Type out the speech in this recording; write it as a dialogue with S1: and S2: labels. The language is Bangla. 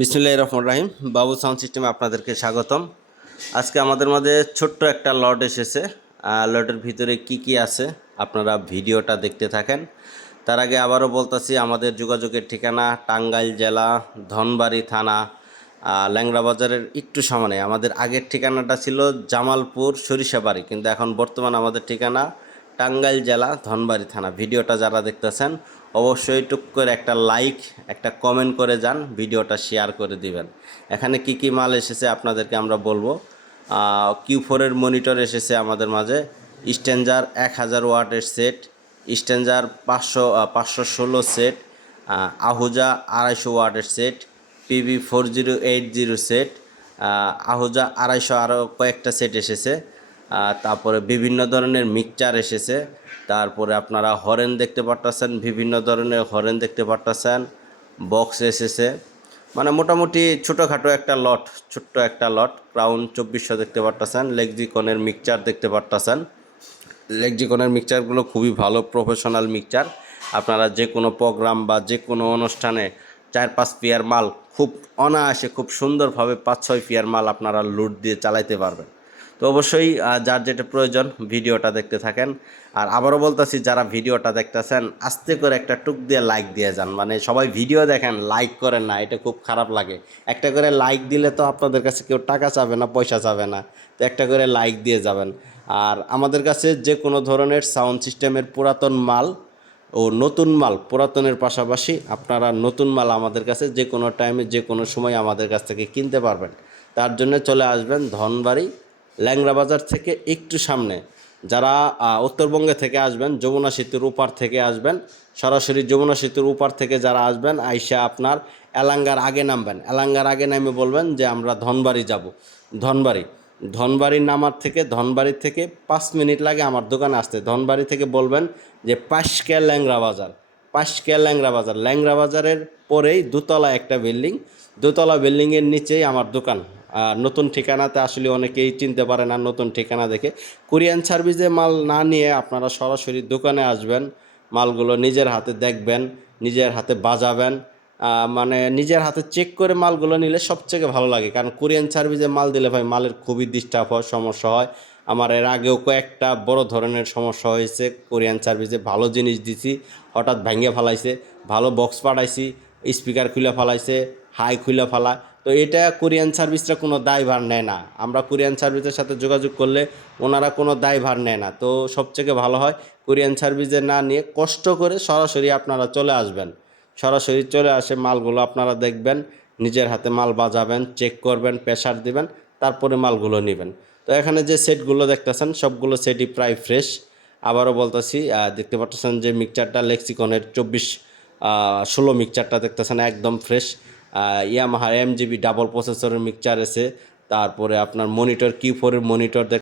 S1: বিসমুল্লাহ রহমান রাহিম। বাবু সাউন্ড সিস্টেমে আপনাদেরকে স্বাগতম। আজকে আমাদের মাঝে ছোট্ট একটা লট এসেছে। লটের ভিতরে কি কি আছে আপনারা ভিডিওটা দেখতে থাকেন। তার আগে আবারও বলতেছি, আমাদের যোগাযোগের ঠিকানা টাঙ্গাইল জেলা, ধনবাড়ি থানা ল্যাংরা বাজারের একটু সামনে। আমাদের আগের ঠিকানাটা ছিল জামালপুর সরিষাবাড়ি, কিন্তু এখন বর্তমান আমাদের ঠিকানা টাঙ্গাইল জেলা ধনবাড়ি থানা। ভিডিওটা যারা দেখতেছেন, অবশ্যই টুক করে একটা লাইক একটা কমেন্ট করে যান, ভিডিওটা শেয়ার করে দিবেন। এখানে কি কি মাল এসেছে আপনাদেরকে আমরা বলব। কিউ ফোরের মনিটর এসেছে আমাদের মাঝে। স্ট্যান্ডার এক হাজার ওয়াটের সেট স্ট্যান্ডার পাঁচশো পাঁচশো ষোলো সেট আহুজা আড়াইশো ওয়াটের set PB four zero eight zero set Ahuja আড়াইশো আরও কয়েকটা সেট এসেছে। তারপরে বিভিন্ন ধরনের মিক্সচার এসেছে। তারপরে আপনারা হরেন দেখতে পারতেছেন, বিভিন্ন ধরনের হরেন দেখতে পারতেছেন, বক্স এসেছে। মানে মোটামুটি ছোটোখাটো একটা লট, ছোট্ট একটা লট, ক্রাউন চব্বিশশো দেখতে পারতেছেন লেগজিকনের মিক্সচার দেখতে পারতেছেন। লেগজিকনের মিক্সচারগুলো খুবই ভালো, প্রফেশনাল মিক্সচার। আপনারা যে কোনো প্রোগ্রাম বা যে কোনো অনুষ্ঠানে চার পাঁচ পিয়ার মাল, খুব অনায়াসে খুব সুন্দরভাবে পাঁচ ছয় পিয়ার মাল আপনারা লুট দিয়ে চালাইতে পারবেন। তো অবশ্যই যার যেটা প্রয়োজন ভিডিওটা দেখতে থাকেন। আর আবারও বলতেছি, যারা ভিডিওটা দেখতেছেন, আস্তে করে একটা টুক দিয়ে লাইক দিয়ে যান। মানে সবাই ভিডিও দেখেন লাইক করেন না, এটা খুব খারাপ লাগে। একটা করে লাইক দিলে তো আপনাদের কাছে কেউ টাকা চাবে না, পয়সা চাবে না। তো একটা করে লাইক দিয়ে যাবেন। আর আমাদের কাছে যে কোনো ধরনের সাউন্ড সিস্টেমের পুরাতন মাল ও নতুন মাল, পুরাতনের পাশাপাশি আপনারা নতুন মাল আমাদের কাছে যে কোনো টাইমে যে কোনো সময় আমাদের কাছ থেকে কিনতে পারবেন। তার জন্য চলে আসবেন ধনবাড়ি ল্যাংড়া বাজার থেকে একটু সামনে। যারা উত্তরবঙ্গে থেকে আসবেন, যমুনা সেতুর উপার থেকে আসবেন, সরাসরি যমুনা সেতুর উপার থেকে যারা আসবেন, আইসা আপনার এলাঙ্গার আগে নামবেন। এলাঙ্গার আগে নামে বলবেন যে, আমরা ধনবাড়ি যাব। ধনবাড়ি। ধনবাড়ির নামার থেকে, ধনবাড়ি থেকে পাঁচ মিনিট লাগে আমার দোকানে আসতে। ধনবাড়ি থেকে বলবেন যে, পাঁচকে ল্যাংরা বাজার। পাঁচকে ল্যাংরা বাজার। ল্যাংরা বাজারের পরেই দোতলা একটা বিল্ডিং। দোতলা বিল্ডিংয়ের নিচেই আমার দোকান। নতুন ঠিকানাতে আসলে অনেকেই চিনতে পারে না নতুন ঠিকানা দেখে। কোরিয়ান সার্ভিসে মাল না নিয়ে আপনারা সরাসরি দোকানে আসবেন, মালগুলো নিজের হাতে দেখবেন, নিজের হাতে বাজাবেন মানে নিজের হাতে চেক করে মালগুলো নিলে সবথেকে ভালো লাগে। কারণ কোরিয়ান সার্ভিসে মাল দিলে ভাই মালের খুবই ডিস্টার্ব হয়, সমস্যা হয়। আমার এর আগেও কয়েকটা বড় ধরনের সমস্যা হয়েছে। কোরিয়ান সার্ভিসে ভালো জিনিস দিছি, হঠাৎ ভেঙে ফেলাইছে। ভালো বক্স পাঠাইছি স্পিকার খুলে ফেলাইছে হাই খুলে ফেলা। তো এটা কোরিয়ান সার্ভিসরা কোনো দায়ভার নেয় না। আমরা কোরিয়ান সার্ভিসের সাথে যোগাযোগ করলে ওনারা কোনো দায়ভার নেয় না। তো সবথেকে ভালো হয়, কোরিয়ান সার্ভিসে না নিয়ে কষ্ট করে সরাসরি আপনারা চলে আসবেন। সরাসরি চলে আসে মালগুলো আপনারা দেখবেন, নিজের হাতে মাল বাজাবেন চেক করবেন প্রেশার দিবেন, তারপরে মালগুলো নেবেন। তো এখানে যে সেটগুলো দেখতেছেন, সবগুলো সেটই প্রায় ফ্রেশ আবারও বলতেছি দেখতে পাচ্ছেন যে মিক্সচারটা লেক্সিকনের চব্বিশ ষোলো মিক্সচারটা দেখতেছেন, একদম fresh Yamaha M GB double প্রসেসরের মিক্সচার এসে তারপরে আপনার মনিটর কিউ ফোরের মনিটর দেখ